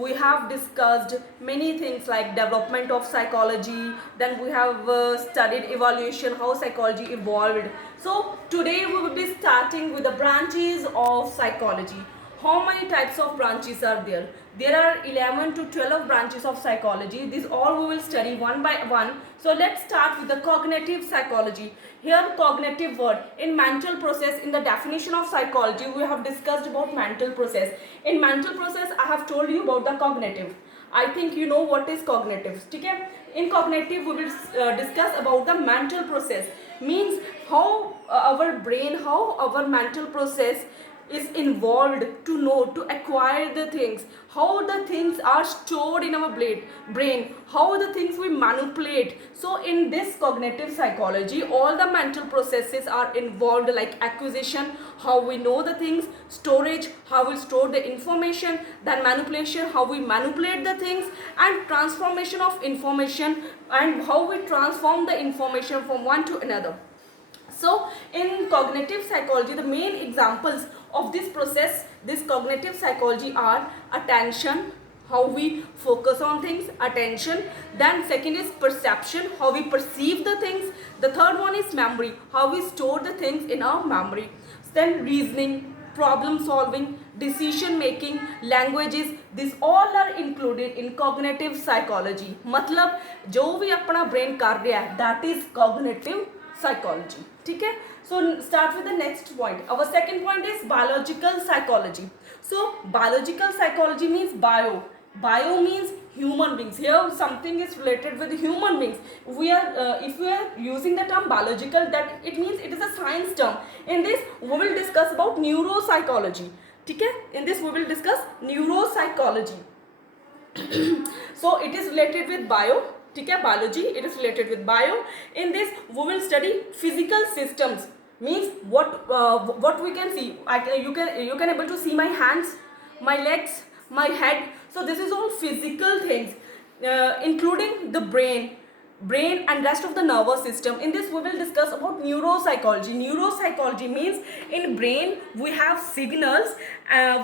we have discussed many things like development of psychology. Then we have studied evaluation, how psychology evolved. So today we will be starting with the branches of psychology. How many types of branches are there? There are 11 to 12 branches of psychology. These all we will study one by one. So let's start with the cognitive psychology. Here cognitive word in mental process. In the definition of psychology we have discussed about mental process. In mental process I have told you about the cognitive. I think you know what is cognitive. Okay? In cognitive we will discuss about the mental process. Means how our brain, how our mental process is involved to know, to acquire the things, how the things are stored in our brain, how the things we manipulate. So in this cognitive psychology all the mental processes are involved, like acquisition, how we know the things, storage, how we store the information, then manipulation, how we manipulate the things, and transformation of information, and how we transform the information from one to another. So in cognitive psychology the main examples of this process, this cognitive psychology, are attention, how we focus on things, attention. Then second is perception, how we perceive the things. The third one is memory, how we store the things in our memory. Then reasoning, problem solving, decision making, languages, these all are included in cognitive psychology. मतलब जो भी अपना brain कर रहा है, that is cognitive psychology. ठीक है? So start with the next point. Our second point is biological psychology. So biological psychology means bio means human beings. Here something is related with human beings. If we are using the term biological, that it means it is a science term. In this we will discuss about neuropsychology. ठीक है? In this we will discuss neuropsychology. So it is related with bio. ठीक है? Biology, it is related with bio. In this we will study physical systems. Means what we can see. You can able to see my hands, my legs, my head. So this is all physical things, including the brain and rest of the nervous system. In this we will discuss about neuropsychology. Neuropsychology means in brain we have signals,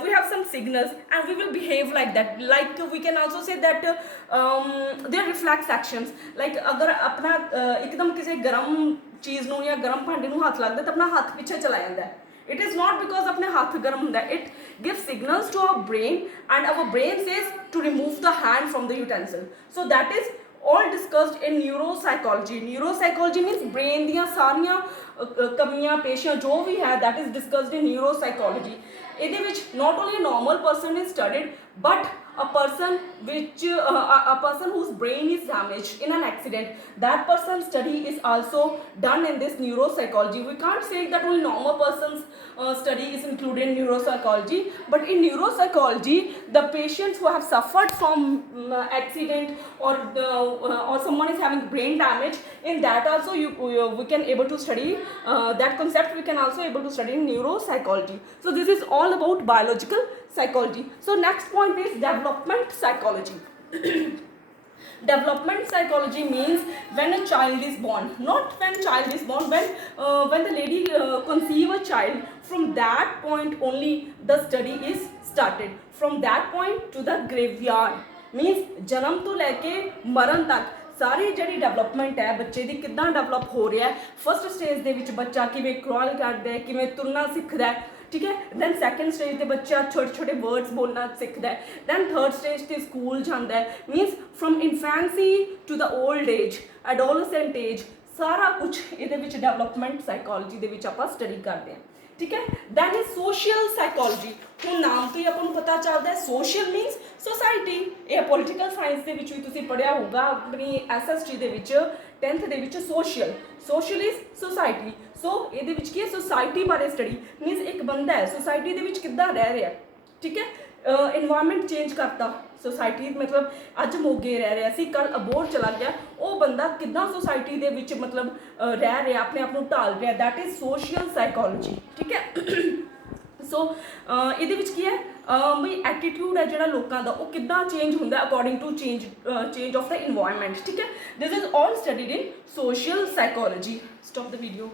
we have some signals, and we will behave like that. Like we can also say that they are reflex actions. Like अगर अपना एकदम किसी गर्म चीज़ नू या गर्म भांडे नू हाथ लगता है तो अपना हाथ पीछे चला जाता है. It is not because अपने हाथ गर्म होता है. It gives signals to our brain, and our brain says to remove the hand from the utensil. So that is all discussed in neuropsychology. Neuropsychology means brain दियाँ सारियाँ कमियाँ पेशियाँ जो भी है, that is discussed in neuropsychology. ਇਹਦੇ ਵਿੱਚ not only a normal person is studied, but a person whose brain is damaged in an accident, that person's study is also done in this neuropsychology. We can't say that only normal person's study is included in neuropsychology, but in neuropsychology the patients who have suffered from accident, or someone is having brain damage, in that also we can able to study that concept. We can also able to study in neuropsychology. So this is all about biological psychology. So next point is development psychology. Development psychology means when a child is born, not when child is born, when the lady conceive a child. From that point only the study is started. From that point to the graveyard, means जन्म तो लेके मरण तक सारी ਜਿਹੜੀ development ਹੈ ਬੱਚੇ ਦੀ ਕਿੱਦਾਂ ਡਿਵੈਲਪ ਹੋ ਰਿਹਾ ਹੈ. ਫਸਟ ਸਟੇਜ ਦੇ ਵਿੱਚ ਬੱਚਾ ਕਿਵੇਂ ਕ੍ਰੋਲ ਕਰਦਾ ਹੈ, ਕਿਵੇਂ ਤੁਰਨਾ ਸਿੱਖਦਾ ਹੈ. ठीक है? दैन सैकेंड स्टेज के बच्चा छोटे छोटे वर्ड्स बोलना सीखता है. दैन थर्ड स्टेज से स्कूल जाता है. Means from infancy to the old age, adolescent age, सारा कुछ ये डेवलपमेंट साइकोलॉजी के आप स्टडी करते हैं. ठीक है? Then is social psychology. हूँ नाम तो ही आपको पता चलता है. Social means society. ये पोलिटिकल साइंस के भी पढ़िया होगा अपनी SST के 10th के सोशल इज सोसाइटी. सो ये की है सोसाइटी बारे स्टडी. मीनस एक बंदा है सोसाइटी के किद्दां रह रहा है. ठीक है? इन्वायरमेंट चेंज करता सोसाइटी, मतलब अज मोगे रह रहा सी, कल अबोर चला गया, वो बंदा किद्दां सोसाइटी के विच मतलब रह रहा, अपने आप को ढाल रहा. That is social psychology. ठीक है? सो ये की है बई एटीट्यूड है जो लोगों का वो किद्दां चेंज होंदा according to change of the environment. ठीक है? This is all studied in social psychology. Stop the video.